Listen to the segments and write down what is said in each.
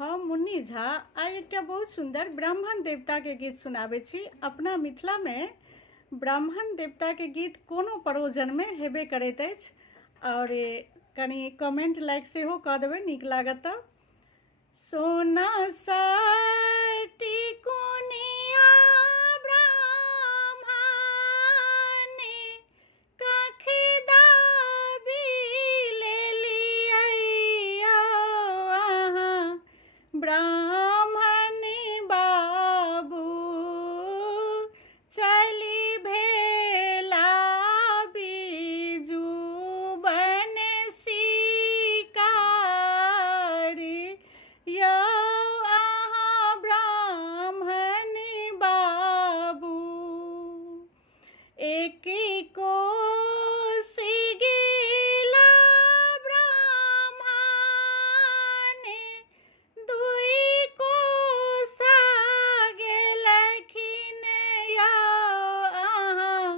हम मुन्नी झा आइ एकटा बहुत सुंदर ब्राह्मण देवता के गीत सुनाबै छी। अपना मिथिला में ब्राह्मण देवता के गीत कोनो परोजन में हेबे करैत अछि और कनी कमेंट लाइक सेहो कऽ देबै, नीक लागत तऽ। सोना साटी कुनिया ब्राह्मणे काखी दाबी लेलियै अहाँ ब्राह्मणी बाबू चली भेला बीजू बने शिकारी यौ अहाँ ब्राह्मणी बाबू एक कोसी गेला ब्राह्मणे दुई कोसा गेलखिन यौ अहाँ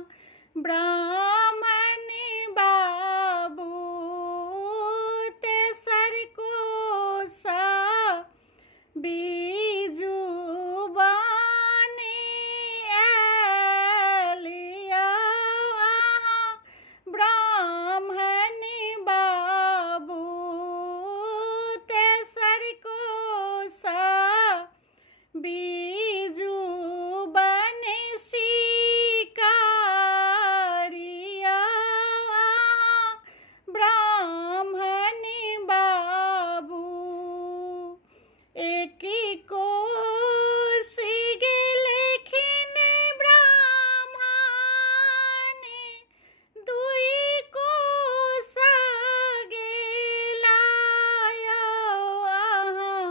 ब्राह्मणी बाबू तेसर कोसा बीजू बने आयल यौ अहाँ ब्राह्मणी बाबू तेसर कोसा बीजू बने शिकारी यौ अहाँ ब्राह्मणी बाबू एक कोसी गेलखिन ब्राह्मणे दुई कोसा गेला यौ अहाँ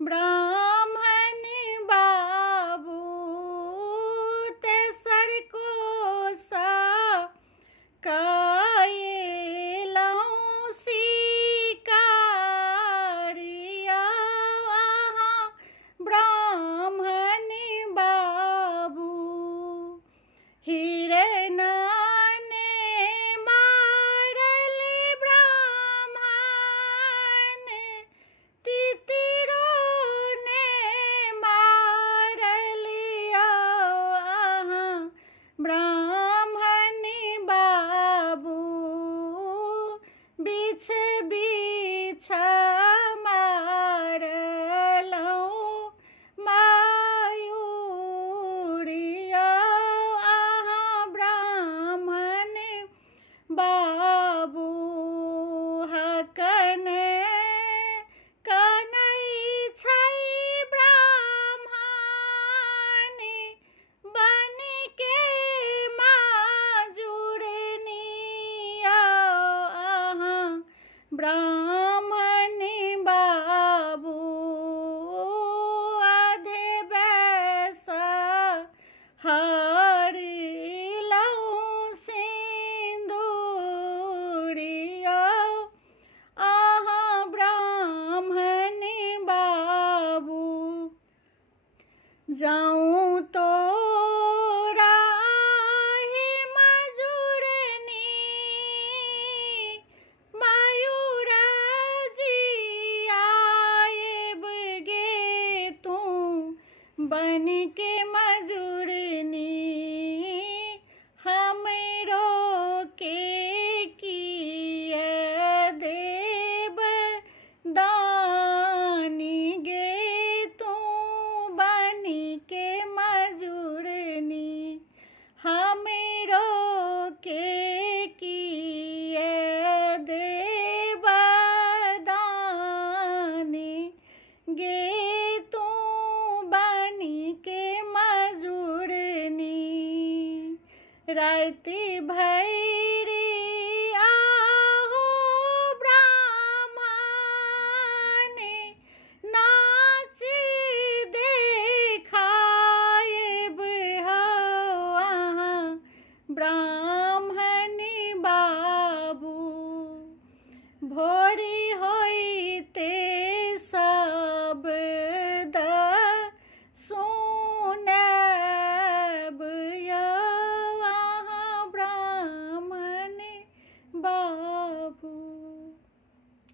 ब्राह्मणी बाबू तेसर कोसा कायलहुँ शिकारी यौ अहाँ ब्राह्मणी बाबू हिरनने मारल ब्राह्मणे तितिरोने मारल यौ अहाँ ब्राह्मणी बाबू बिछ बिछ मारलहुँ मायूरी यौ अहाँ ब्राह्मणी बाबू हकन कनै छै ब्राह्मणी बनके माजुरनी यौ अहाँ ब्राह्मणी बाबू आधे बैस हरिलहुँ सिन्दूरी यौ अहाँ ब्राह्मणी बाबू जाऊँ तोरा ही मजूरनी मयूर जी आएब गे तू बन के मजूरनी हमरो के किए देब दानी गे तू बन के मजूरनी हमरो के किए देब दानी गे तू बन के मजूरनी राति भर